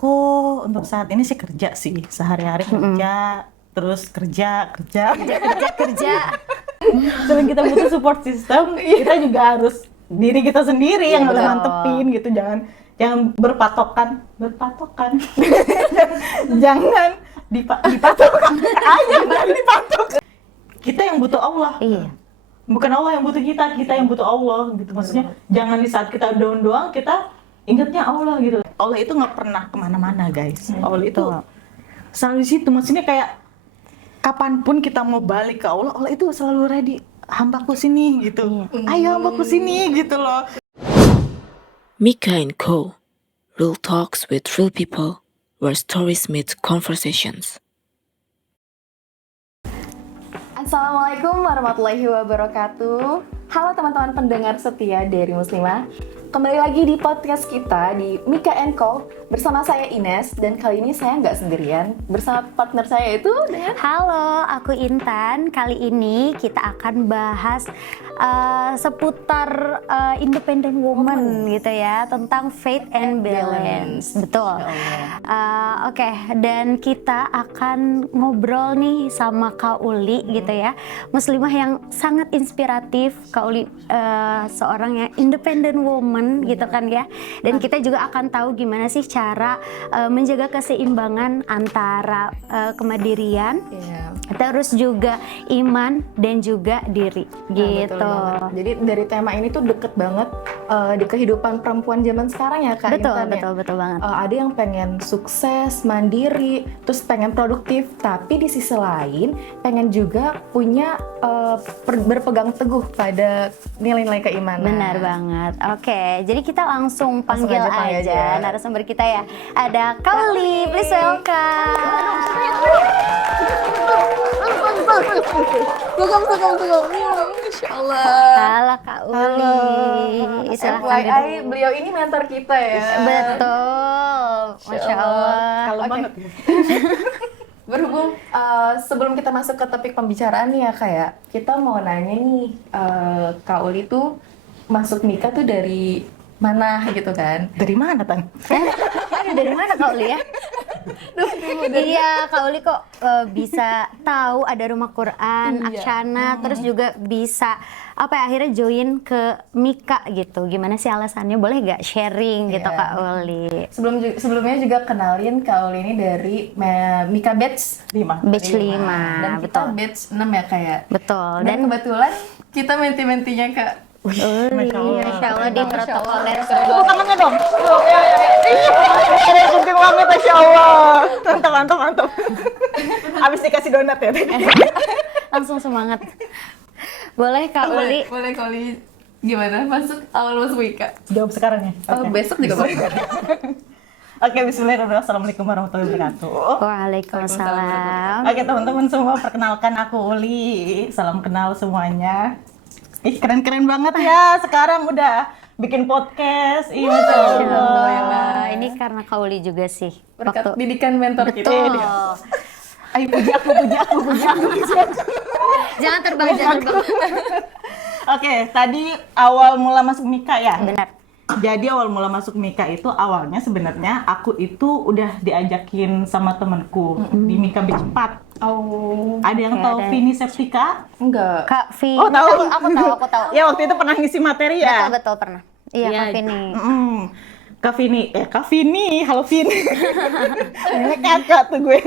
Aku untuk saat ini sih kerja sih, sehari-hari kerja, terus kerja. Selain kita butuh support system, kita juga harus diri kita sendiri yang harus mantepin gitu. Jangan berpatokan. Jangan dipatokkan aja, jangan dipatok. Kita yang butuh Allah. Iya. Bukan Allah yang butuh kita yang butuh Allah gitu. Maksudnya jangan di saat kita down doang kita ingatnya Allah gitu. Allah itu nggak pernah kemana-mana guys. Allah itu selalu di situ. Maksudnya kayak kapanpun kita mau balik ke Allah, Allah itu selalu ready. Hambaku sini gitu. Ayo hambaku sini gitu loh. Mika & Co. Real talks with real people, where stories meet conversations. Assalamualaikum warahmatullahi wabarakatuh. Halo teman-teman pendengar setia dari Muslimah. Kembali lagi di podcast kita di Mika & Co. Bersama saya Ines, dan kali ini saya nggak sendirian. Bersama partner saya itu dengan... Halo, aku Intan. Kali ini kita akan bahas seputar independent woman gitu ya, tentang faith and balance. Betul. Oke, dan kita akan ngobrol nih sama Kak Uli gitu ya, muslimah yang sangat inspiratif. Kak Uli seorang yang independent woman gitu kan ya, dan kita juga akan tahu gimana sih cara menjaga keseimbangan antara kemandirian, terus juga iman dan juga diri gitu. Jadi dari tema ini tuh deket banget di kehidupan perempuan zaman sekarang ya Kak Intan ya. Betul banget. Ada yang pengen sukses, mandiri, terus pengen produktif, tapi di sisi lain pengen juga punya berpegang teguh pada nilai-nilai keimanan. Benar banget. Oke, jadi kita langsung panggil aja narasumber kita ya. Ada Kak Uli, please welcome. Tunggu. Masya Allah. Halo Kak Uli. FYI, beliau ini mentor kita ya. Betul. Masya Allah. Kalau banget ya. Berhubung sebelum kita masuk ke topik pembicaraan nih ya Kak ya, kita mau nanya nih, Kak Uli tuh masuk Mika tuh dari mana gitu kan? Dari mana Tan? Dari mana Kak Uli ya? Iya, Kak Uli kok bisa tahu ada rumah Quran, Akshana, terus juga bisa akhirnya join ke Mika gitu. Gimana sih alasannya? Boleh gak sharing gitu Kak Uli? Sebelumnya juga kenalin Kak Uli ini dari Mika Batch 5. Batch 5, Dan kita betul. Batch 6 ya Kak ya. Betul. Dan kebetulan kita menti-mentinya Kak. Masya Allah di protokoler. Tangannya dong. Ini penting banget, Masya Allah. Mantap. Abis dikasih donat ya tadi. Langsung semangat. Boleh Kak Uli? Boleh Kak Uli, gimana masuk Mika? Jawab sekarang ya. Oke. Besok juga boleh. Oke, bismillahirrahmanirrahim. Assalamualaikum warahmatullahi wabarakatuh. Waalaikumsalam. Oke teman-teman semua, perkenalkan aku Uli. Salam kenal semuanya. Ih, keren-keren banget ya. Sekarang udah bikin podcast. Iya, Alhamdulillah. Ini karena Kak Uli juga sih. Berkat didikan mentor kita. Betul. Ayo puji aku. Jangan terbang. Oke, tadi awal mula masuk Mika ya? Benar. Jadi awal mula masuk Mika itu awalnya sebenarnya aku itu udah diajakin sama temanku di Mika Batch 4. Oh. Ada yang tahu Vini Septika? Enggak. Kak Vi. Oh, tahu. Aku tahu. Ya waktu itu pernah ngisi materi ya? Betul pernah. Iya, Kak Vini. Kak Vini, halo Vini. Ini kakak tuh gue.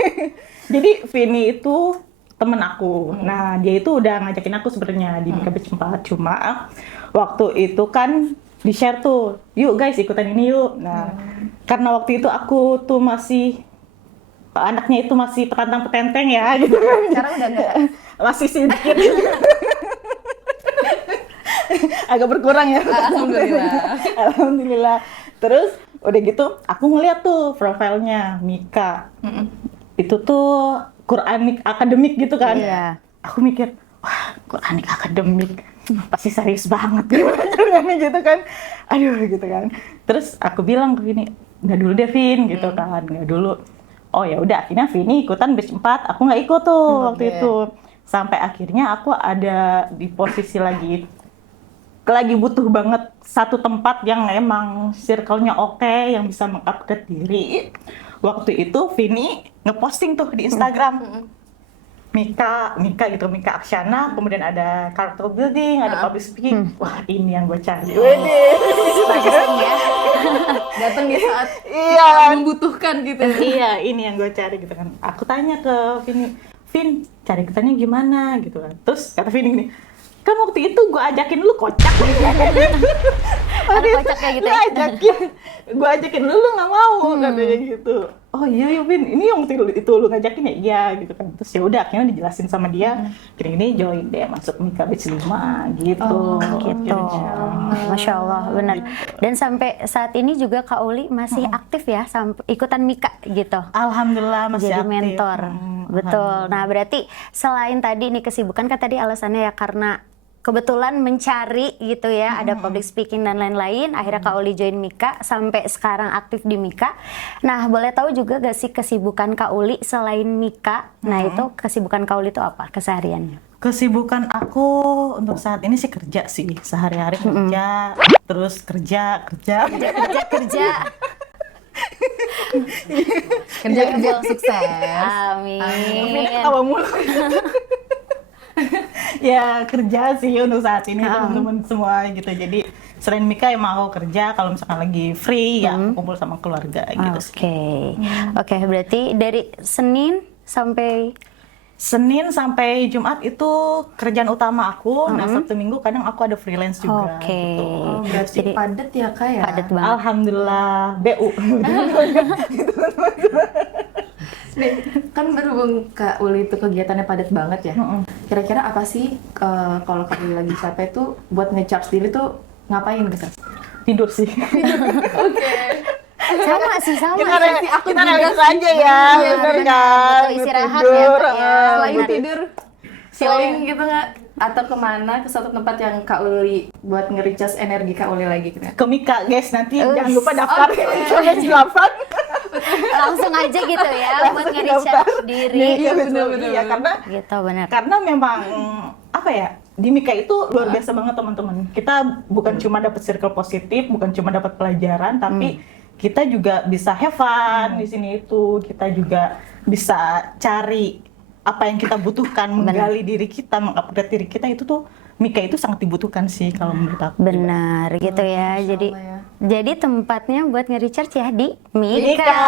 Jadi Vini itu temen aku. Nah, dia itu udah ngajakin aku sebenarnya di Mika Batch 4. Cuma waktu itu kan di-share tuh, yuk guys ikutan ini yuk. Nah, karena waktu itu aku tuh masih anaknya itu masih petantang-petenteng ya gitu. Sekarang udah enggak? Masih sedikit. Agak berkurang ya. Alhamdulillah. Terus udah gitu aku ngeliat tuh profilnya Mika. Itu tuh Quranic akademik gitu kan. Iya. Aku mikir, wah Quranic akademik pasti serius banget gimana gitu kan. Aduh gitu kan. Terus aku bilang ke Vini, nggak dulu deh Vin gitu kan, nggak dulu. Oh ya udah, akhirnya Vini ikutan Batch 4, aku nggak ikut tuh waktu itu. Sampai akhirnya aku ada di posisi lagi butuh banget satu tempat yang emang circle-nya oke, yang bisa mengupgrade diri. waktu itu Vini ngeposting tuh di Instagram. Mika gitu, Mika Aksyana, kemudian ada character building, ada public speaking. Wah, ini yang gue cari. Ya. Datang di saat Iya, membutuhkan gitu. iya, ini yang gue cari gitu kan. Aku tanya ke Vini, Vin, cari kesannya gimana gitu kan. Terus kata Vini gini, kan waktu itu gue ajakin lu kocak. Ada kocaknya gitu ya. Gue ajakin lu nggak mau katanya gitu. Oh iya Vin, ini yang itu lu ngajakin ya, iya gitu kan. Terus ya udah akhirnya dijelasin sama dia, gini join deh masuk Mika Batch 5 gitu. Gitu. Masya Allah, benar. Dan sampai saat ini juga Kak Uli masih aktif ya, ikutan Mika gitu. Alhamdulillah masih Jadi aktif. mentor. Betul. Nah, berarti selain tadi nih kesibukan, kan tadi alasannya ya karena kebetulan mencari gitu ya, ada public speaking dan lain-lain. Akhirnya Kak Uli join Mika, sampai sekarang aktif di Mika. Nah, boleh tahu juga gak sih kesibukan Kak Uli selain Mika? Nah, itu kesibukan Kak Uli itu apa kesehariannya? Kesibukan aku untuk saat ini sih kerja sih, sehari-hari kerja, terus kerja. Kerja. Kerja yang sukses. Amin. Tawa mulu. Ya kerja sih untuk saat ini teman-teman semua gitu. Jadi selain Mika emang aku kerja, kalau misalkan lagi free ya aku kumpul sama keluarga gitu sih. Oke, berarti dari Senin sampai Jumat itu kerjaan utama aku. Nah, Sabtu Minggu kadang aku ada freelance juga. Oke. Gitu. Berarti Jadi padat ya Kak ya? padat banget. Alhamdulillah, BU. Nih, kan berhubung Kak Uli itu kegiatannya padat banget ya. Kira-kira apa sih kalau Kak Uli lagi capek tuh buat nge-charge diri tuh ngapain gitu? Tidur sih. Sama sih. Kita relax aja ya, bener kan? Betul, istirahat ya, Tidur, Kak, ya. Selain benar. tidur, chilling gitu nggak? Atau kemana ke suatu tempat yang Kak Uli buat nge-recharge energi Kak Uli lagi gitu? ke Mika guys, nanti jangan lupa daftar Batch 8. Langsung aja gitu ya, buat Langsung nge-recharge daftar. diri. Iya benar-benar. Iya, Gitu, benar. karena memang apa ya, di Mika itu luar biasa banget teman-teman. Kita bukan cuma dapat circle positif, bukan cuma dapat pelajaran, tapi kita juga bisa have fun di sini itu. Kita juga bisa cari apa yang kita butuhkan, menggali diri kita, mengupgrade diri kita. Itu tuh Mika itu sangat dibutuhkan sih kalau menurut aku. Benar gitu ya. Jadi tempatnya buat nge-recharge ya di Mika. Mika.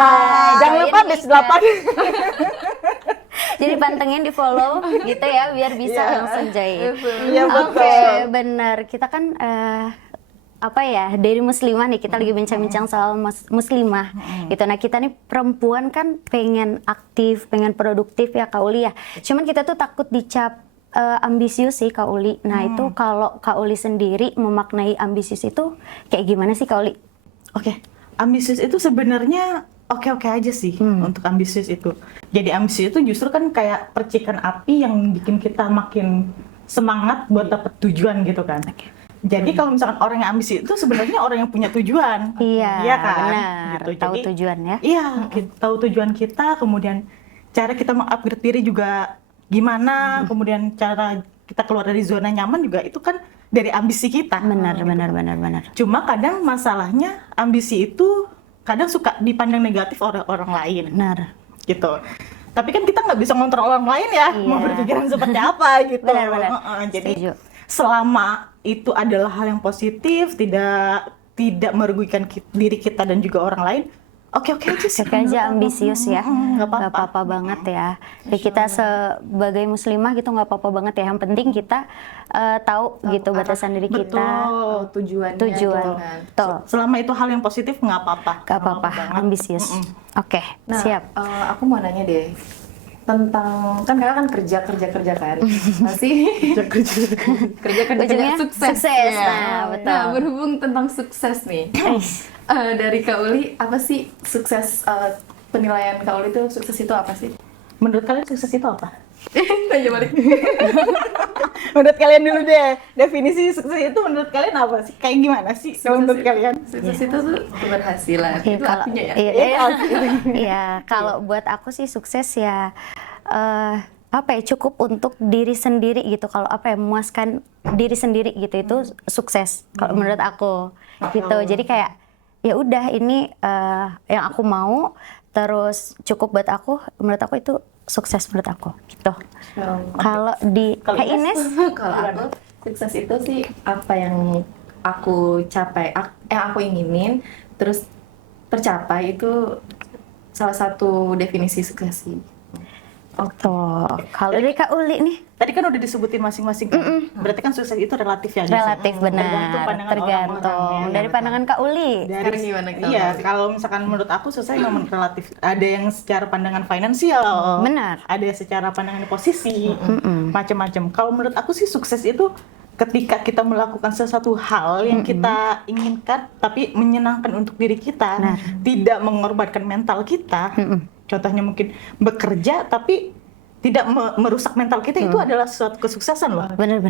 Jangan lupa Join Batch Mika. 8. Jadi pantengin, di follow gitu ya, biar bisa Iya. langsung join. Iya, betul. Oke, benar. Kita kan apa ya, dari muslimah nih, kita lagi bincang-bincang soal muslimah gitu. Nah, kita nih perempuan kan pengen aktif, pengen produktif ya Kak Uli ya. Cuman kita tuh takut dicap ambisius sih Kak Uli. Nah, itu kalau Kak Uli sendiri memaknai ambisius itu kayak gimana sih Kak Uli? Oke, ambisius itu sebenarnya oke-oke aja sih untuk ambisius itu. Jadi ambisius itu justru kan kayak percikan api yang bikin kita makin semangat buat dapet tujuan gitu kan. Jadi kalau misalkan orang yang ambisius itu sebenarnya orang yang punya tujuan. Iya, kan? benar. Gitu. Tahu Jadi, tujuan ya. Iya, kita tahu tujuan kita, kemudian cara kita mengupgrade diri juga gimana, kemudian cara kita keluar dari zona nyaman juga itu kan dari ambisi kita. Benar. Cuma kadang masalahnya ambisi itu kadang suka dipandang negatif oleh orang lain. Benar. Gitu. Tapi kan kita nggak bisa ngontrol orang lain ya, mau Iya. berpikiran seperti apa gitu. Benar. Jadi Setuju. selama itu adalah hal yang positif, tidak merugikan diri kita dan juga orang lain, oke-oke aja sih. Oke aja, ambisius ya, nggak nggak apa-apa banget ya. Jadi kita sebagai muslimah gitu nggak apa-apa banget ya. Yang penting kita tahu gitu batasan diri kita. Betul. Tujuannya Tujuan. gitu kan. Betul. Selama itu hal yang positif nggak apa-apa. Gak apa-apa, banget. ambisius. Oke, Nah, siap. aku mau nanya deh tentang, kan kakak kan kerja kan, masih kerja Ujungnya sukses. sukses. Ya. Nah, betul. Nah, berhubung tentang sukses nih, dari Kak Uli apa sih sukses? Penilaian Kak Uli itu sukses itu apa sih? Menurut kalian sukses itu apa? Tanya balik. Menurut kalian dulu deh, definisi sukses itu menurut kalian apa sih? Kayak gimana sih kalau menurut kalian? Sukses itu tuh keberhasilan. Iya, Itu kalau- artinya ya. Iya, iya, kalau buat aku sih sukses ya apa ya, cukup untuk diri sendiri gitu. Kalau apa ya, memuaskan diri sendiri gitu, itu sukses kalau menurut aku gitu. Jadi kayak ya udah, ini yang aku mau, terus cukup buat aku, menurut aku itu sukses menurut aku gitu. Kalau di Kalau Kak Ines, Kalau aku sukses itu sih apa yang aku capai, yang aku inginin terus tercapai, itu salah satu definisi sukses sih. tuh kalau dari Kak Uli nih Tadi kan udah disebutin masing-masing kan? Berarti kan sukses itu relatif ya? Jess? relatif Tergantung benar, pandangan tergantung orang-orang, ya. dari pandangan Kak Uli. Sekarang gimana kalau Iya, Kak? kalau misalkan menurut aku sukses memang relatif. Ada yang secara pandangan finansial, Benar. ada yang secara pandangan posisi, macam-macam. Kalau menurut aku sih sukses itu ketika kita melakukan sesuatu hal yang kita inginkan, tapi menyenangkan untuk diri kita, tidak mengorbankan mental kita. Contohnya mungkin bekerja, tapi tidak merusak mental kita, itu adalah suatu kesuksesan loh. Benar.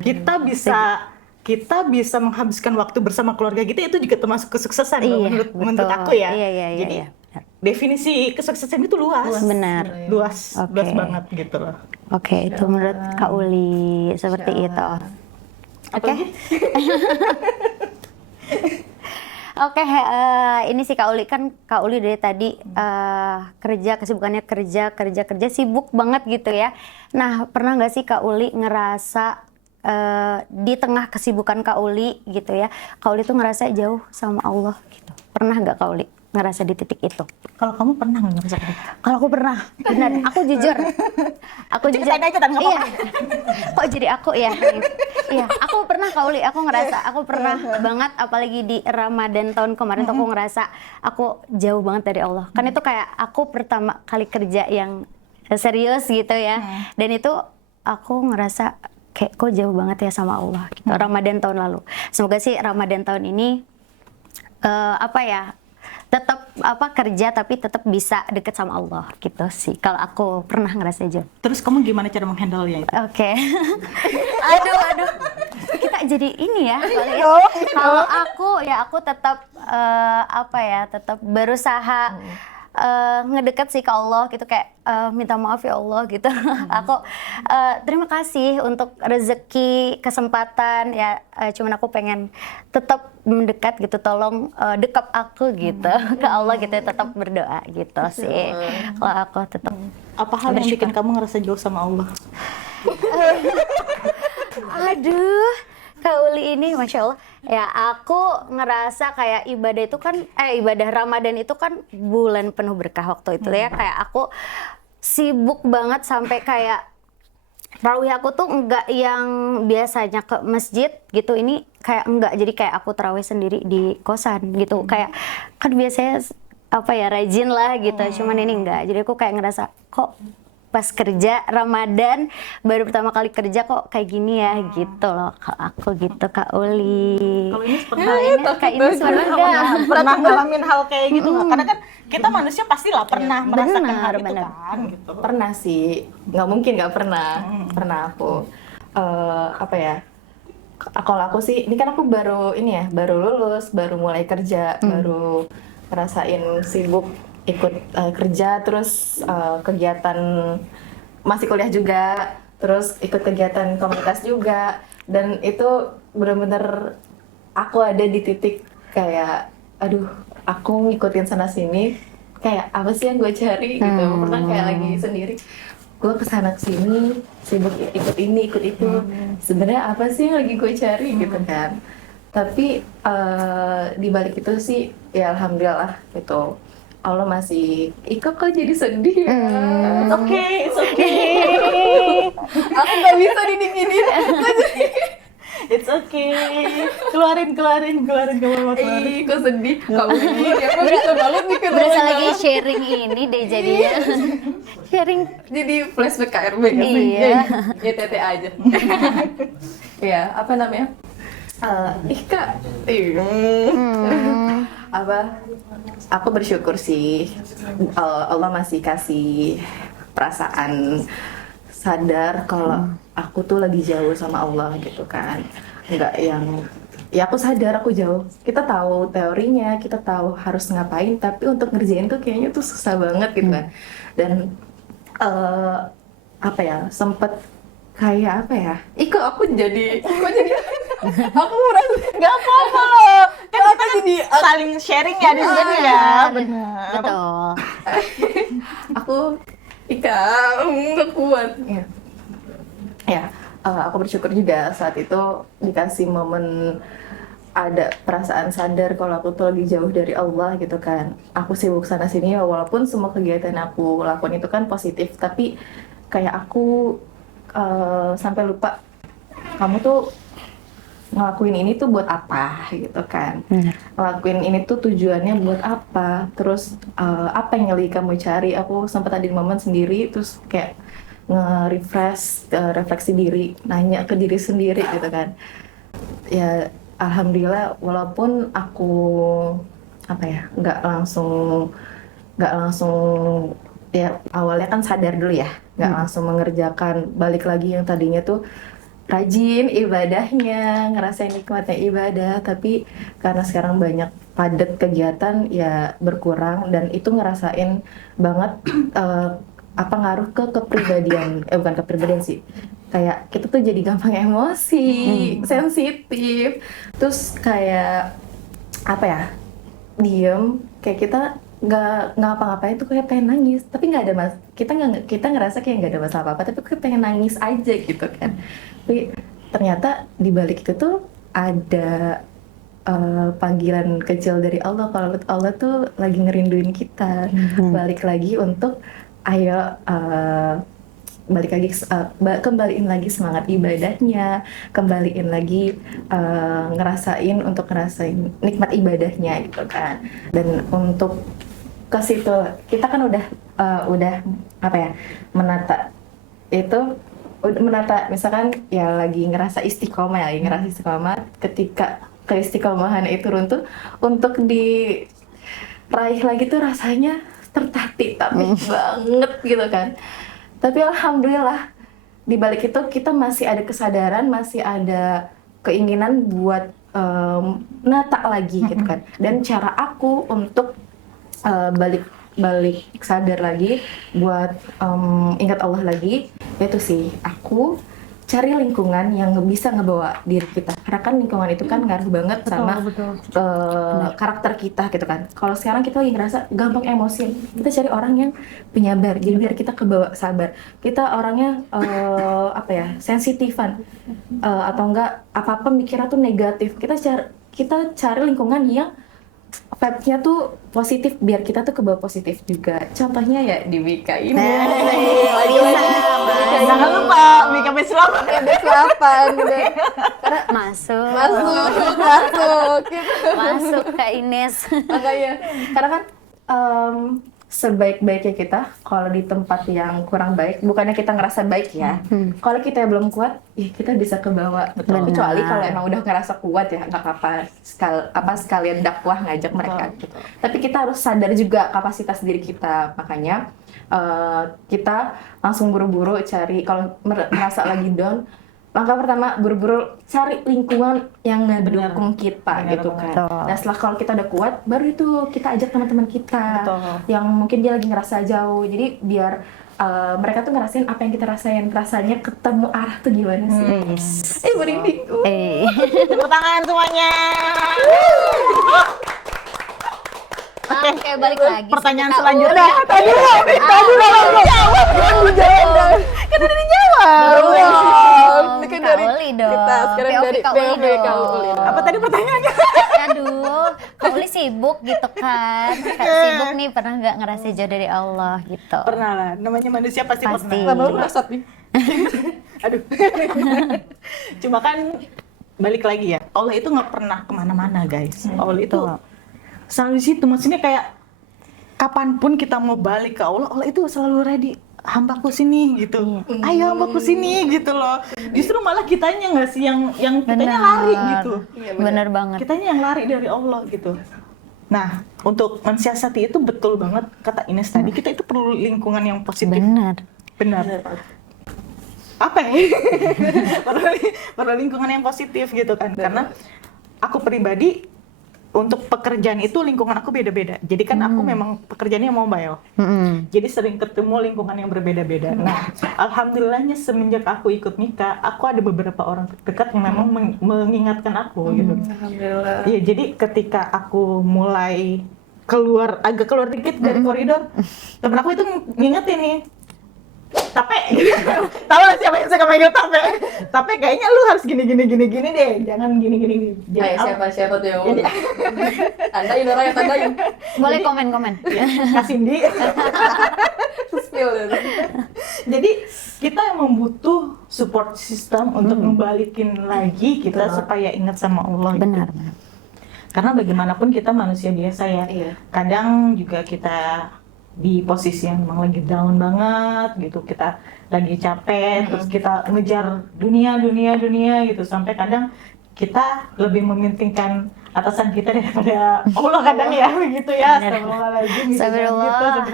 Kita bisa menghabiskan waktu bersama keluarga kita, itu juga termasuk kesuksesan loh, Iya, menurut betul. aku ya. Iya, Jadi iya. definisi kesuksesan itu luas. Benar. Luas Oke. banget gitu loh. Oke, itu menurut Kak Uli seperti itu. Oke. Oke, ini sih Kak Uli, kan Kak Uli dari tadi kerja, kesibukannya kerja sibuk banget gitu ya. Nah, pernah nggak sih Kak Uli ngerasa di tengah kesibukan Kak Uli gitu ya, Kak Uli tuh ngerasa jauh sama Allah gitu? Pernah nggak Kak Uli ngerasa di titik itu? Kalau kamu pernah nggak ngerasain itu? Kalau aku pernah, benar. Aku jujur. Ceritain aja, Dan, nggak Iya. apa-apa. Kok jadi aku ya? Iya, aku pernah Kak Uli, aku ngerasa aku pernah banget, apalagi di Ramadan tahun kemarin tuh aku ngerasa aku jauh banget dari Allah. Kan itu kayak aku pertama kali kerja yang serius gitu ya. Dan itu aku ngerasa kayak kok jauh banget ya sama Allah gitu. Ramadan tahun lalu. Semoga sih Ramadan tahun ini tetap kerja tapi tetap bisa deket sama Allah gitu sih. Kalau aku pernah ngerasa jauh. Terus kamu gimana cara menghandle-nya itu? Oke. aduh. Kita jadi ini ya. Kalau aku tetap tetap berusaha ngedeket sih ke Allah gitu, kayak minta maaf ya Allah gitu. Aku terima kasih untuk rezeki, kesempatan ya, cuman aku pengen tetap mendekat gitu, tolong dekap aku gitu ke Allah gitu, tetap berdoa gitu sih. Kalau aku tetap Apa hal yang bikin kamu ngerasa jauh sama Allah? aduh, Kak Uli ini Masya Allah ya, aku ngerasa kayak ibadah Ramadan itu kan bulan penuh berkah waktu itu ya, kayak aku sibuk banget sampai kayak tarawih aku tuh enggak yang biasanya ke masjid gitu, ini kayak enggak, jadi kayak aku tarawih sendiri di kosan gitu, kayak kan biasanya rajin lah gitu, cuman ini enggak, jadi aku kayak ngerasa kok pas kerja Ramadan baru pertama kali kerja kok kayak gini ya gitu loh. Kalau aku gitu Kak Uli. Kalau ini seperti Kak ini pernah ngalamin hal kayak gitu nggak? Karena kan kita manusia pastilah pernah merasakan hal itu benar. kan gitu. Pernah sih, nggak mungkin nggak pernah. Pernah aku. Kalau aku sih, ini kan aku baru lulus, baru mulai kerja, baru ngerasain sibuk ikut kerja, terus kegiatan masih kuliah juga, terus ikut kegiatan komunitas juga, dan itu benar-benar aku ada di titik kayak, aduh, aku ngikutin sana sini, kayak apa sih yang gue cari gitu. Pernah kayak lagi sendiri, gue kesana kesini, sibuk ikut ini ikut itu, sebenarnya apa sih yang lagi gue cari gitu kan. Tapi di balik itu sih ya alhamdulillah gitu, Allah masih, Iko kok jadi sedih ya? It's okay. Aku nggak bisa didinginin. It's okay. Keluarin keluarin. Ih, kok sedih? Kamu ini, aku bisa banget nih Berasa lagi sharing ini deh jadinya. Sharing. Jadi flashback KRB kan? Iya. YTT aja. Ya, apa namanya? Kak. Aku bersyukur sih, Allah masih kasih perasaan sadar kalau aku tuh lagi jauh sama Allah gitu kan. Enggak yang, ya aku sadar aku jauh. Kita tahu teorinya, kita tahu harus ngapain, tapi untuk ngerjain tuh kayaknya tuh susah banget gitu kan. Dan sempet kayak kok aku jadi aku merasa nggak apa-apa loh, Kan kita jadi saling sharing ya di sini ya. Benar. Betul. Aku Ika nggak kuat ya. Aku bersyukur juga saat itu dikasih momen ada perasaan sadar kalau aku tuh lagi jauh dari Allah gitu kan. Aku sibuk sana sini walaupun semua kegiatan aku lakukan itu kan positif, tapi kayak aku sampai lupa kamu tuh ngelakuin ini tuh buat apa gitu kan. Ngelakuin ini tuh tujuannya buat apa, terus apa yang lagi kamu cari. Aku sempat ada di momen sendiri terus kayak nge-refresh, refleksi diri, nanya ke diri sendiri gitu kan. Ya alhamdulillah walaupun aku nggak langsung ya awalnya kan sadar dulu ya, nggak langsung mengerjakan, balik lagi yang tadinya tuh rajin ibadahnya, ngerasain nikmatnya ibadah, tapi karena sekarang banyak padat kegiatan ya berkurang, dan itu ngerasain banget ngaruh ke kepribadian, bukan kepribadian sih, kayak kita tuh jadi gampang emosi, sensitif, terus kayak diem, kayak kita nggak ngapa-ngapain tuh kayak pengen nangis, tapi nggak ada kita ngerasa kayak nggak ada masalah apa-apa, tapi kayak pengen nangis aja gitu kan. Tapi ternyata di balik itu tuh ada panggilan kecil dari Allah, kalau Allah tuh lagi ngerinduin kita, balik lagi untuk ayo balik lagi, kembaliin lagi semangat ibadahnya, kembaliin lagi ngerasain nikmat ibadahnya gitu kan. Dan untuk ke situ kita kan udah menata itu, misalkan ya lagi ngerasa istiqomah, ketika keistiqomahan itu runtuh, untuk diraih lagi tuh rasanya tertatih-tatih banget gitu kan. Tapi alhamdulillah di balik itu kita masih ada kesadaran, masih ada keinginan buat nata lagi gitu kan. Dan cara aku untuk balik sadar lagi, buat ingat Allah lagi, itu sih aku cari lingkungan yang bisa ngebawa diri kita, karena kan lingkungan itu kan ngaruh banget sama karakter kita gitu kan. Kalau sekarang kita lagi ngerasa gampang emosi, kita cari orang yang penyabar, jadi biar kita kebawa sabar. Kita orangnya sensitifan, atau enggak apa-apa mikirnya tuh negatif, kita cari lingkungan yang vibe-nya tuh positif, biar kita tuh kebawa positif juga. Contohnya ya di Mika ini. Jangan lupa Mika B8. Karena masuk ke Ines. Makanya, karena kan sebaik-baiknya kita, kalau di tempat yang kurang baik, bukannya kita ngerasa baik ya. Kalau kita belum kuat, ya kita bisa kebawa. Kecuali kalau emang udah ngerasa kuat ya, nggak apa-apa, sekalian dakwah ngajak mereka. Tapi kita harus sadar juga kapasitas diri kita. Makanya kita langsung buru-buru cari, kalau merasa lagi down, langkah pertama buru-buru cari lingkungan yang ngedukung kita gitu kan. Nah setelah kalau kita udah kuat, baru itu kita ajak teman-teman kita yang mungkin dia lagi ngerasa jauh. Jadi biar mereka tuh ngerasain apa yang kita rasain, rasanya ketemu arah tuh gimana sih? Merinding. Tepuk tangan semuanya. Oke, balik lagi. Pertanyaan selanjutnya. Tadi belum jawab. Kan udah dijawab. Kan dari Kauli dong. kita sekarang dari POV Kauli. Apa tadi pertanyaannya? Aduh, Kauli sibuk gitu kan. Sibuk nih, pernah nggak ngerasa jauh dari Allah gitu? Pernah lah, namanya manusia pasti Pasti. pernah. Lama merasot nih. Aduh. Cuma kan balik lagi ya, Allah itu nggak pernah kemana-mana guys. Allah itu selalu di situ. Maksudnya kayak kapanpun kita mau balik ke Allah, Allah itu selalu ready. Hambaku sini gitu, ayo hambaku sini gitu loh. Justru malah kitanya nggak sih yang kitanya lari gitu. Bener banget. Kitanya yang lari dari Allah gitu. Nah, untuk mensiasati itu betul banget kata Ines tadi, kita itu perlu lingkungan yang positif. Benar. Apa ya? perlu lingkungan yang positif gitu kan. Karena aku pribadi untuk pekerjaan itu lingkungan aku beda-beda. Jadi kan aku memang pekerjaannya mobile. Jadi sering ketemu lingkungan yang berbeda-beda. Nah, alhamdulillahnya semenjak aku ikut Mika, aku ada beberapa orang dekat yang memang mengingatkan aku gitu. Alhamdulillah. Iya, jadi ketika aku mulai agak keluar dikit dari koridor, temen aku itu ngingetin nih, Tape, tahu lah siapa yang suka manggil Tape? Tape kayaknya lu harus gini deh, jangan gini. Ayo siapa tuh yang ngomong? Tandain orang yang tandain. Boleh komen. kasih di. Spill itu. Jadi kita yang membutuh support system untuk membalikin lagi kita supaya ingat sama Allah. Benar. Gitu. Karena bagaimanapun kita manusia biasa ya. Iya. Kadang juga kita di posisi yang memang lagi down banget gitu, kita lagi capek, terus kita ngejar dunia gitu, sampai kadang kita lebih mementingkan atasan kita daripada Allah kadang ya begitu ya. Astagfirullahaladzim gitu sebenarnya.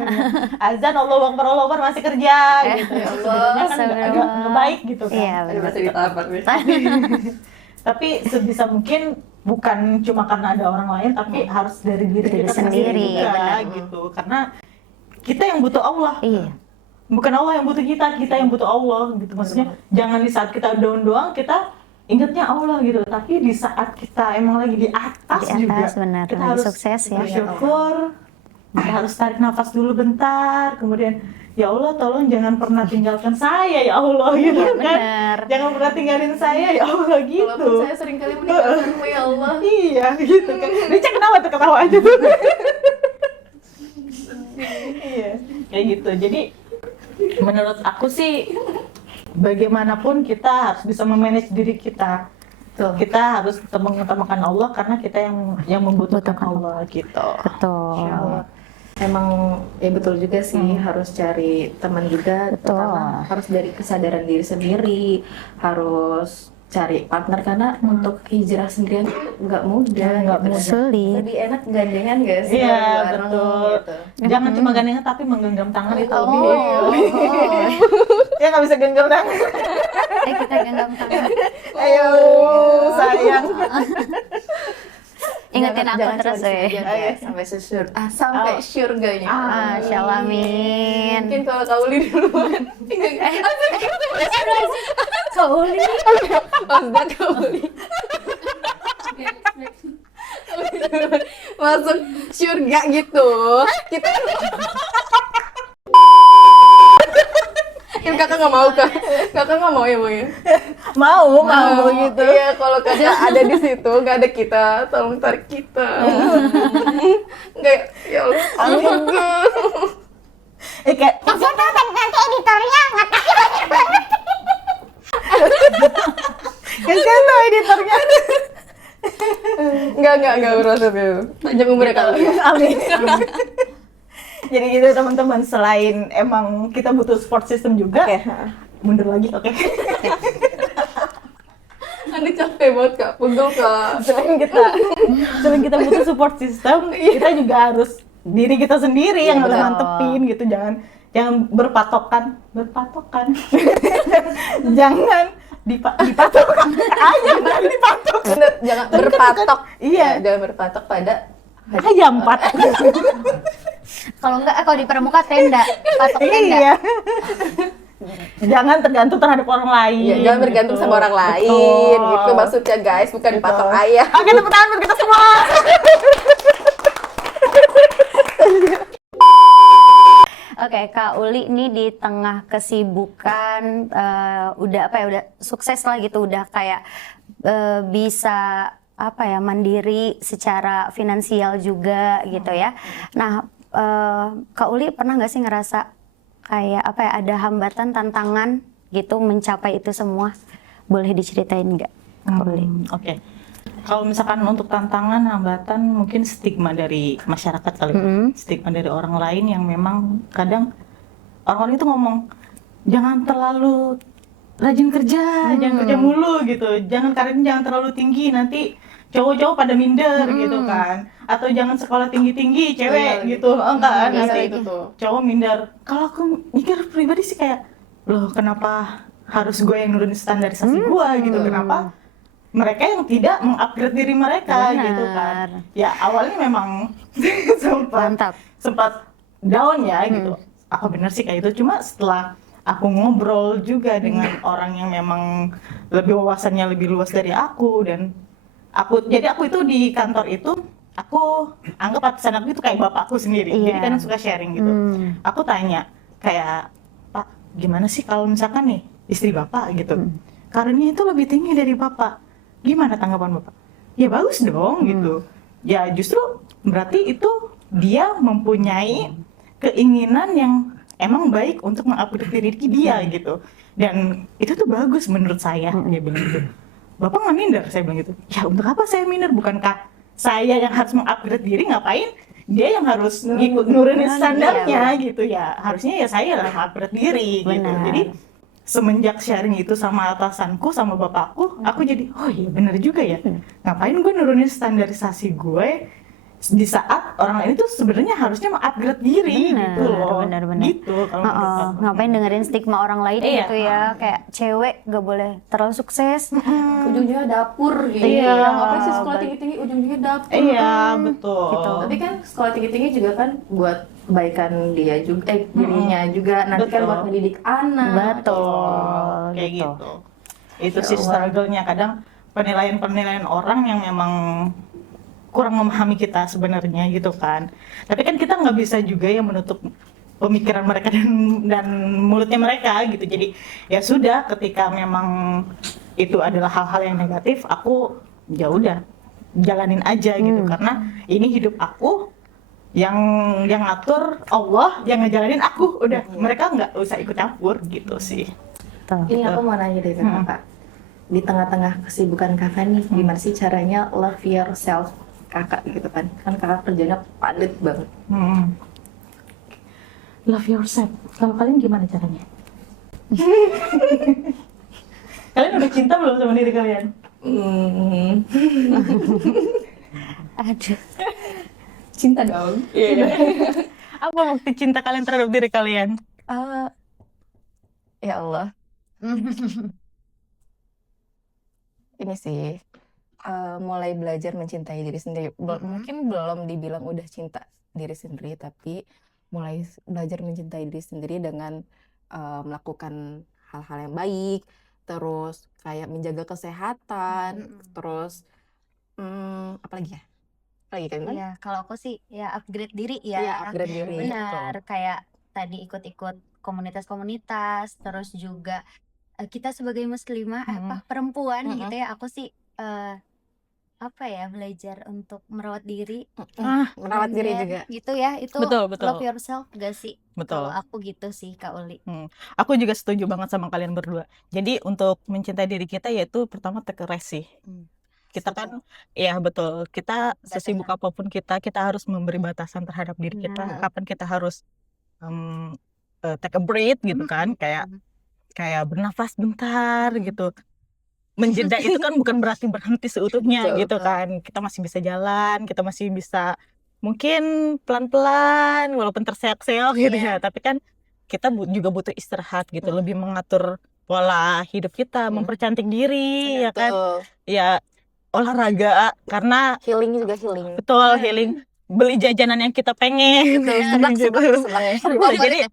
Azan Allah Akbar masih kerja gitu ya Allah kan agak ngebaik gitu kan. Iya, Ada bahasa ditapak nih. Tapi sebisa mungkin bukan cuma karena ada orang lain, tapi harus dari diri kita sendiri juga benar. gitu. Karena kita yang butuh Allah. Iya. Bukan Allah yang butuh kita yang butuh Allah gitu. Maksudnya jangan di saat kita down doang kita ingatnya Allah gitu. Tapi di saat kita emang lagi di atas juga benar, kita lagi harus sukses ya. bersyukur. Kita harus tarik nafas dulu bentar, kemudian ya Allah tolong jangan pernah tinggalkan saya ya Allah gitu Iya, kan. benar. Jangan pernah tinggalin saya ya Allah gitu. Walaupun saya sering kali meninggalkanmu ya Allah. Iya gitu kan. Rica kenapa tuh ketawa aja tuh? Iya, kayak gitu. Jadi menurut aku sih bagaimanapun kita harus bisa memanage diri kita. Betul. Kita harus tetap mengutamakan Allah karena kita yang membutuhkan Allah gitu. Betul. Insya Allah. Emang ya betul juga sih harus cari teman juga. Betul. Karena harus dari kesadaran diri sendiri, harus cari partner karena untuk hijrah sendirian tuh nggak mudah, Nggak gitu. mudah. Sulit. Lebih enak gandengan gak sih? Iya bareng-bareng betul. gitu. Jangan cuma gandengan tapi menggenggam tangan itu lebih. Oh. Ya nggak bisa genggam tangan. Kita genggam tangan. Ayo sayang. Ingetin aku Jangan terus cuma di ya. sini aja, guys. Sampai sampai surganya. Masya amin. Mungkin kalau kau Uli duluan. Kau Uli. Maksudnya kau Uli. Masuk surga gitu. Kita Kan kakak nggak mau kan? Kakak nggak mau ya mau ya? Mau gitu. Iya, kalau kakak ada di situ, nggak ada kita, tolong tarik kita. Nggak, ya Allah. Kayak Maksudnya nanti editornya ngakaknya banyak banget. kasihan tuh editornya. Nggak bermaksud itu. Panjang umur ya kalau. Amin. Jadi gitu teman-teman, selain emang kita butuh support system juga. Mundur lagi, oke. Aduh capek banget kak, pegel kak. Selain kita butuh support system, kita juga harus diri kita sendiri yang harus betul. mantepin gitu. Jangan berpatokan. Jangan dipatokkan ayam, jangan dipatok. Bener, jangan berpatok. Iya. Ya, jangan berpatok pada Ayam patok. Kalau enggak, kalau di pramuka tenda, patok tenda. Iya. Jangan tergantung terhadap orang lain. ya, jangan bergantung gitu. sama orang lain Betul. gitu maksudnya guys, bukan Betul. patok ayam. Oke, tepuk tangan buat kita semua. Oke, Kak Uli ini di tengah kesibukan, udah sukses lah gitu, udah kayak bisa mandiri secara finansial juga gitu ya. Nah, Kak Uli pernah nggak sih ngerasa kayak ada hambatan, tantangan gitu mencapai itu semua? Boleh diceritain nggak, Kak Uli? Oke. Kalau misalkan untuk tantangan, hambatan, mungkin stigma dari masyarakat kali. Stigma dari orang lain yang memang kadang orang itu ngomong jangan terlalu rajin kerja, jangan kerja mulu gitu. Karirnya jangan terlalu tinggi, nanti cowok-cowok pada minder gitu kan. Atau jangan sekolah tinggi-tinggi, cewek gitu. Enggak, Biasa nanti itu tuh. cowok minder. Kalau aku mikir pribadi sih kayak, loh kenapa harus gue yang nurunin standarisasi gue gitu, kenapa mereka yang tidak mengupgrade diri mereka Benar. gitu kan. Ya awalnya memang Mantap. sempat down ya gitu. Apa benar sih kayak itu? Cuma setelah aku ngobrol juga dengan orang yang memang lebih wawasannya lebih luas dari aku, dan jadi aku itu di kantor itu aku anggap atasan aku itu kayak bapakku sendiri. Iya. Jadi kan suka sharing gitu. Aku tanya kayak, Pak, gimana sih kalau misalkan nih istri Bapak gitu, karirnya itu lebih tinggi dari Bapak, gimana tanggapan Bapak? Ya bagus dong gitu. Ya justru berarti itu dia mempunyai keinginan yang emang baik untuk mengupgrade diri dia gitu. Dan itu tuh bagus menurut saya, dia bilang gitu. Bapak nggak minder, saya bilang gitu. Ya untuk apa saya minder? Bukankah saya yang harus mengupgrade diri, ngapain dia yang harus ngikut nurunin standarnya gitu ya? Harusnya ya saya yang mengupgrade diri gitu. Benar. Jadi semenjak sharing itu sama atasanku, sama bapakku, aku jadi, oh iya bener juga ya. Ngapain gue nurunin standarisasi gue di saat orang lain itu sebenarnya harusnya mengupgrade diri Benar, gitu loh. benar. Gitu kalau menurut aku. Ngapain dengerin stigma orang lain Iya. gitu ya, kayak cewek gak boleh terlalu sukses. Ujung-ujungnya dapur gitu. Iya. Ngapain sih sekolah tinggi-tinggi ujung-ujungnya dapur. Iya, betul. Tapi kan sekolah tinggi-tinggi juga kan buat kebaikan dia juga, dirinya juga. Nanti kan Betul. buat mendidik anak. Betul. Kayak gitu. gitu. Itu sih struggle-nya, kadang penilaian-penilaian orang yang memang kurang memahami kita sebenarnya gitu kan. Tapi kan kita nggak bisa juga yang menutup pemikiran mereka dan mulutnya mereka gitu. Jadi ya sudah, ketika memang itu adalah hal-hal yang negatif, aku ya udah jalanin aja gitu, karena ini hidup aku, yang ngatur Allah, yang ngejalanin aku, udah mereka nggak usah ikut campur gitu sih. Tuh. Ini aku mau nanya deh ke kakak. Di tengah-tengah kesibukan kakak nih, gimana sih caranya love yourself kakak gitu kan? Kan kakak kerjanya padat banget. Love yourself. Kalau kalian gimana caranya? Kalian udah cinta belum sama diri kalian? Aduh. Cinta dong. Apa bukti cinta kalian terhadap diri kalian? Ya Allah. Ini sih mulai belajar mencintai diri sendiri. Mungkin belum dibilang udah cinta diri sendiri, tapi mulai belajar mencintai diri sendiri dengan melakukan hal-hal yang baik, terus kayak menjaga kesehatan, terus apa lagi ya? Apa lagi kan? Iya, kalau aku sih ya upgrade diri ya. Iya, upgrade diri. Benar, kayak tadi ikut-ikut komunitas-komunitas, terus juga kita sebagai muslimah perempuan gitu ya, aku sih apa ya, belajar untuk merawat diri, Merawat diri dan juga. gitu ya, itu Betul, betul. love yourself gak sih? Betul. Kalau aku gitu sih, Kak Uli. Aku juga setuju banget sama kalian berdua. Jadi untuk mencintai diri kita, yaitu pertama take a rest sih. Kita kan, ya betul, kita sesibuk apapun kita harus memberi batasan terhadap diri kita. Kapan kita harus take a breath gitu kan, kayak bernafas bentar gitu. Menjeda itu kan bukan berarti berhenti seutuhnya gitu kan. Kita masih bisa jalan, kita masih bisa mungkin pelan-pelan walaupun terseok-seok gitu ya. Tapi kan kita juga butuh istirahat gitu, lebih mengatur pola hidup kita, mempercantik diri, ya kan. Ya olahraga, karena Healing juga healing. betul, healing, beli jajanan yang kita pengen gitu. Jadi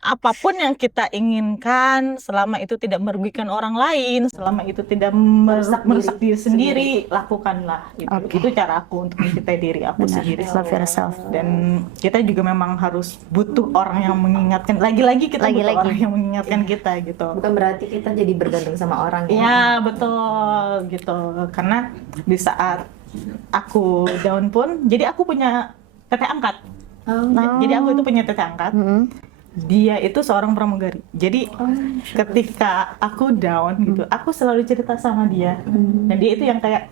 apapun yang kita inginkan, selama itu tidak merugikan orang lain, selama itu tidak merusak diri sendiri, lakukanlah gitu. Itu cara aku untuk mencintai diri aku sendiri. Love yourself. Dan kita juga memang harus butuh orang yang mengingatkan, lagi-lagi kita butuh orang yang mengingatkan kita gitu. Bukan berarti kita jadi bergantung sama orang ya. Ya betul gitu, karena di saat aku down pun, jadi aku punya teteh angkat. Jadi aku itu punya teteh angkat. Dia itu seorang pramugari. Jadi ketika aku down gitu, aku selalu cerita sama dia. Dan dia itu yang kayak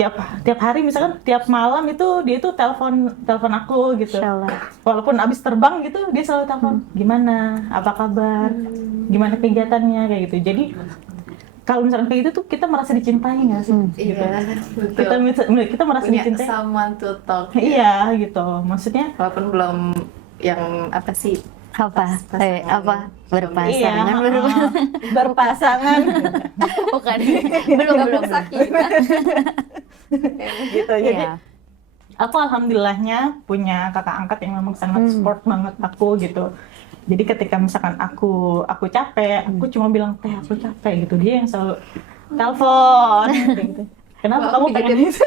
tiap hari, misalkan tiap malam itu dia itu telepon aku gitu. Walaupun abis terbang gitu, dia selalu telepon, gimana, apa kabar, gimana kegiatannya, kayak gitu. Jadi kalau misalkan kayak gitu tuh kita merasa dicintai nggak sih? Iya, betul. Kita merasa Punya dicintai. someone to talk. Iya gitu, maksudnya Walaupun belum yang apa sih, Apa? Apa? Berpasangan? Iya, berpasangan Bukan. belum. gitu. Jadi Iya. aku alhamdulillahnya punya kakak angkat yang memang sangat support banget aku gitu. Jadi ketika misalkan aku capek, aku cuma bilang teh aku capek gitu. Dia yang selalu telepon gitu. Kenapa kamu pengen itu?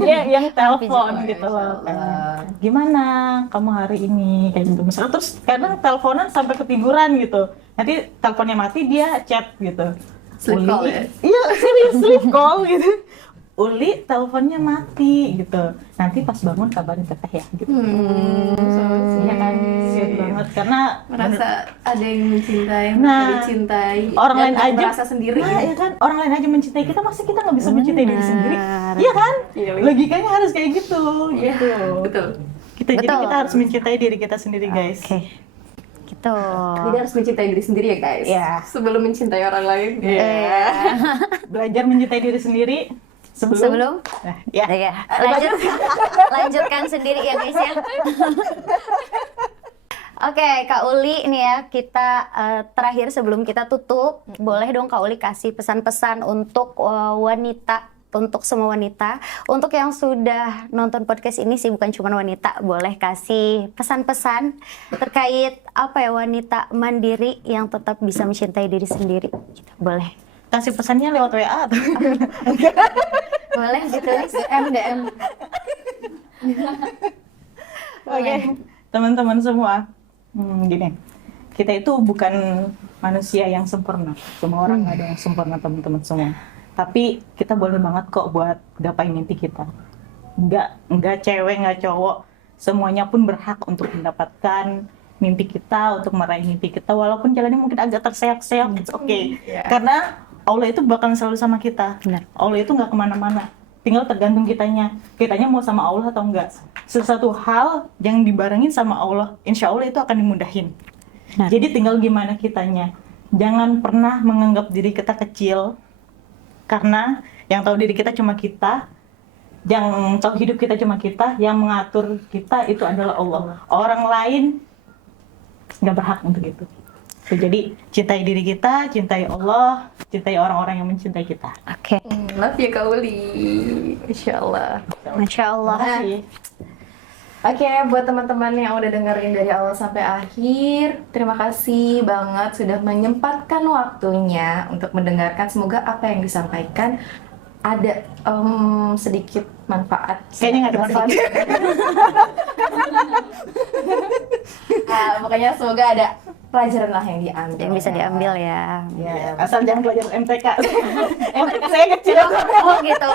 Dia yang telepon gitu loh. Kayak, gimana kamu hari ini kayak gitu. Misalnya terus kadang teleponan sampai ketiduran gitu. Nanti teleponnya mati dia chat gitu. Sleep call ya? Iya, serius sleep call gitu. Uli teleponnya mati gitu. Nanti pas bangun kabarin teteh ya gitu. Iya kan, sweet banget karena Merasa ada yang mencintai, Nah, merasa dicintai, orang dan lain nggak aja merasa sendiri. Nah, ya kan, orang lain aja mencintai kita, masa kita nggak bisa mencintai diri sendiri? Iya kan? Iya. Logikanya harus kayak gitu. Iya, Gitu. betul. Jadi Betul. kita harus mencintai diri kita sendiri, guys. Oke. Gitu. Jadi harus mencintai diri sendiri ya guys. Iya. Sebelum mencintai orang lain. Iya. Belajar mencintai diri sendiri Sebelum? Nah, ya. Ya, lanjutkan sendiri ya guys ya. Oke, Kak Uli nih ya, kita terakhir sebelum kita tutup, boleh dong Kak Uli kasih pesan-pesan untuk wanita, untuk semua wanita, untuk yang sudah nonton podcast ini sih bukan cuma wanita, boleh kasih pesan-pesan terkait apa ya, wanita mandiri yang tetap bisa mencintai diri sendiri. Gitu. Boleh. Kasih pesannya lewat WA atau Boleh ditulis DM. Oke, teman-teman semua, gini, kita itu bukan manusia yang sempurna. Semua orang nggak ada yang sempurna, teman-teman semua. Tapi kita boleh banget kok buat gapai mimpi kita. Nggak cewek, nggak cowok, semuanya pun berhak untuk mendapatkan mimpi kita, untuk meraih mimpi kita. Walaupun jalannya mungkin agak terseok-seok, it's okay. Karena Allah itu bakal selalu sama kita. Benar. Allah itu nggak kemana-mana. Tinggal tergantung kitanya mau sama Allah atau enggak. Sesuatu hal yang dibarengin sama Allah, insya Allah itu akan dimudahin. Benar. Jadi tinggal gimana kitanya. Jangan pernah menganggap diri kita kecil, karena yang tahu diri kita cuma kita, yang tahu hidup kita cuma kita, yang mengatur kita itu adalah Allah. Orang lain nggak berhak untuk itu. Jadi cintai diri kita, cintai Allah, cintai orang-orang yang mencintai kita. Oke. Love you Kak Uli. Insya Allah. Masya Allah. Makasih. Oke, buat teman-teman yang udah dengerin dari awal sampai akhir, terima kasih banget sudah menyempatkan waktunya untuk mendengarkan. Semoga apa yang disampaikan ada sedikit manfaat. Kayaknya nggak ada manfaat. Makanya semoga ada pelajaran lah yang diambil. Yang bisa diambil ya. Ya, asal jangan belajar MTK. MTK saya kecil. Oh gitu.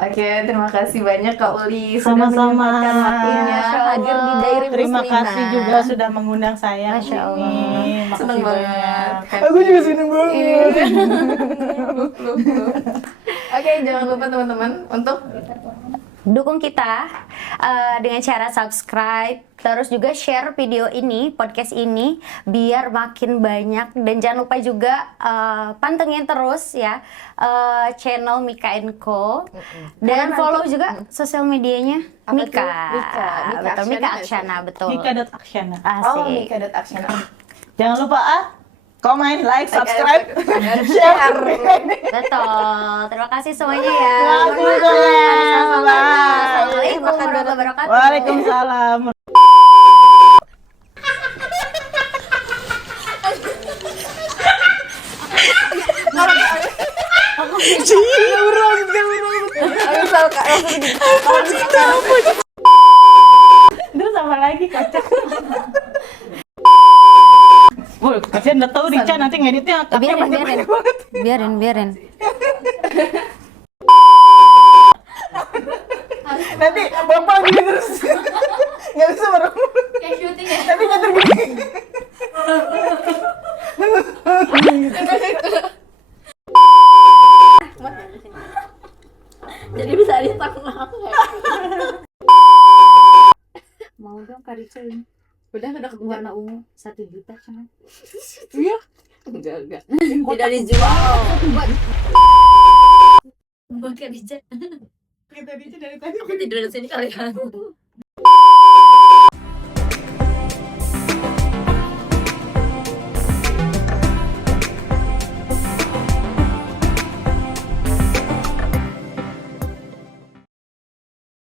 Oke, terima kasih banyak Kak Uli sudah Sama-sama. menyempatkan waktunya Masya hadir di Allah. Diary Terima Muslimah. kasih juga sudah mengundang saya. Masya ke Allah. sini. Makasih Seneng banget. banyak. Aku juga seneng banget. Oke, jangan lupa teman-teman untuk Dukung kita dengan cara subscribe, terus juga share video ini, podcast ini, biar makin banyak. Dan jangan lupa juga pantengin terus ya channel Mika & Co. Dan Karena follow nanti- juga sosial medianya Apa Mika. tuh? Mika Betul, Mika Aksyana Aksyana, betul. Mika.Aksyana. Asik. Mika.Action. Jangan lupa komen, like, subscribe, dan share. Betul. Terima kasih semuanya ya. Terima kasih semuanya. Sama-sama. Bye. Assalamualaikum warahmatullahi wabarakatuh. Waalaikumsalam. Terus apa lagi kocak? Woi, kasihan udah tahu Rica nanti ngeditnya katanya Biarin, banyak banget. biarin. Nanti bapak gini terus. Nggak bisa baru. Kayak syuting ya. Tapi nyetir gini. Jadi bisa ditangkap. Mau dong karicin. Udah Warna ungu 1 juta cuma. Iya. enggak. Tidak dijual. Buat kerja. Kita Rica dari tadi. Aku tidur di sini kali ya.